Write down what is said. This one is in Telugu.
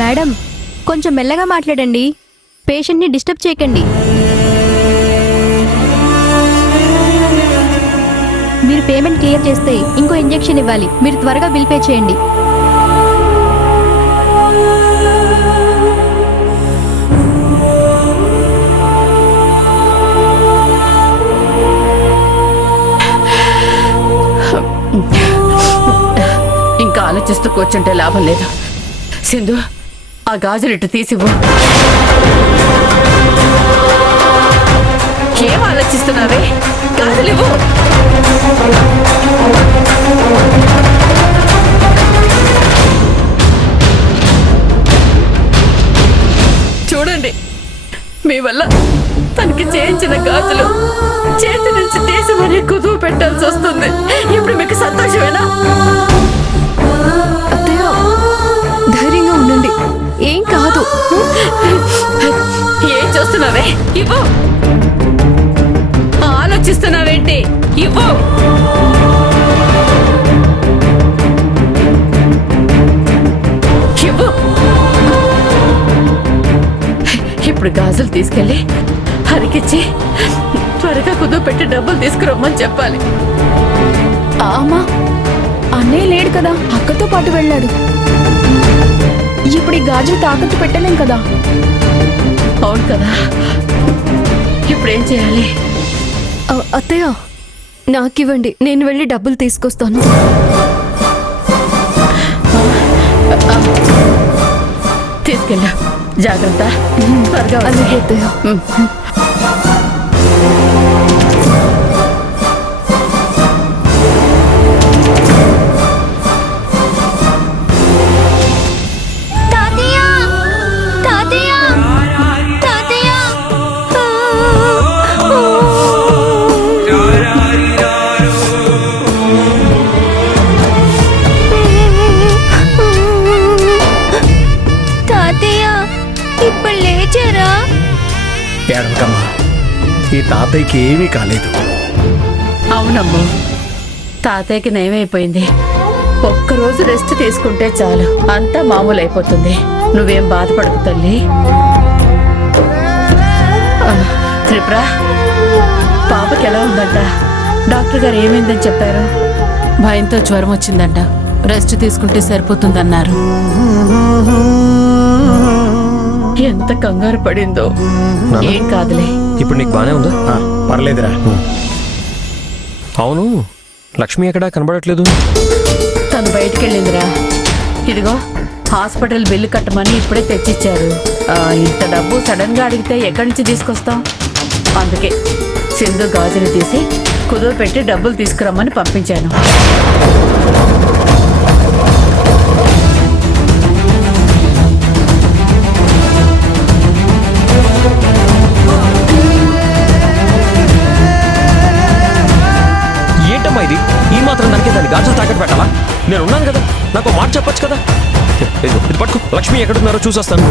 మేడం, కొంచెం మెల్లగా మాట్లాడండి. పేషెంట్ని డిస్టర్బ్ చేయకండి. మీరు పేమెంట్ క్లియర్ చేస్తే ఇంకో ఇంజెక్షన్ ఇవ్వాలి. మీరు త్వరగా బిల్ పే చేయండి. ఇంకా ఆలోచిస్తూ కూర్చుంటే లాభం లేదు. సింధు, ఆ గాజులు ఇటు తీసివ్వు. ఏం ఆలోచిస్తున్నావే? గాజులు ఇవ్వు. చూడండి, మీ వల్ల తనకి చేయించిన గాజులు చేతి నుంచి తీసి మరీ కుదువు పెట్టాల్సి వస్తుంది. ఇప్పుడు మీకు సంతోషమేనా? అత్తయ్య, ధైర్యంగా ఉండండి, ఏం కాదు. ఏం చూస్తున్నావే? ఇవ్వు. ఆలోచిస్తున్నావేంటి? ఇవ్వు. ఇవ్వు. ఇప్పుడు గాజులు తీసుకెళ్ళి హరికిచ్చి త్వరగా కుదువు పెట్టి డబ్బులు తీసుకురమ్మని చెప్పాలి. అమ్మా, అన్నయ్య లేడు కదా, అక్కతో పాటు వెళ్ళాడు. ఇప్పుడు ఈ గాజులు తాకట్టు పెట్టలేం కదా. అవును కదా, ఇప్పుడేం చేయాలి? అత్తయ్య, నాకివ్వండి, నేను వెళ్ళి డబ్బులు తీసుకొస్తాను. తీసుకెళ్ళా, జాగ్రత్త. త్వరగా అలాగే అత్తయ్య. ఏడవకమ్మా, ఈ తాతయ్యకి ఏమీ కాలేదు. అవునమ్మా, తాతయ్యకి నయమైపోయింది. ఒక్కరోజు రెస్ట్ తీసుకుంటే చాలు, అంతా మామూలు అయిపోతుంది. నువ్వేం బాధపడకు తల్లి. త్రిపుర, పాపకి ఎలా ఉందంట? డాక్టర్ గారు ఏమైందని చెప్పారు? భయంతో జ్వరం వచ్చిందంట, రెస్ట్ తీసుకుంటే సరిపోతుందన్నారు. ఎంత కంగారు పడిందో. ఏం కాదులే. ఇప్పుడు నీకు బానే ఉందా? పర్లేదురా. అవును, లక్ష్మి ఎక్కడా కనబడట్లేదు. తను బయటికెళ్ళిందిరా. ఇదిగో హాస్పిటల్ బిల్లు కట్టమని ఇప్పుడే తెచ్చిచ్చారు. ఇంత డబ్బు సడన్ గా అడిగితే ఎక్కడి నుంచి తీసుకొస్తాం? అందుకే సింధు గాజులు తీసి కుదువ పెట్టి డబ్బులు తీసుకురమ్మని పంపించాను. ఏంటమ్మా ఇది? ఈ మాత్రం దానికి దాన్ని గాజులు తాకట్టు పెట్టాలా? నేను ఉన్నాను కదా, నాకు మాట చెప్పొచ్చు కదా. ఇది పట్టుకో, లక్ష్మి ఎక్కడున్నారో చూసొస్తాను.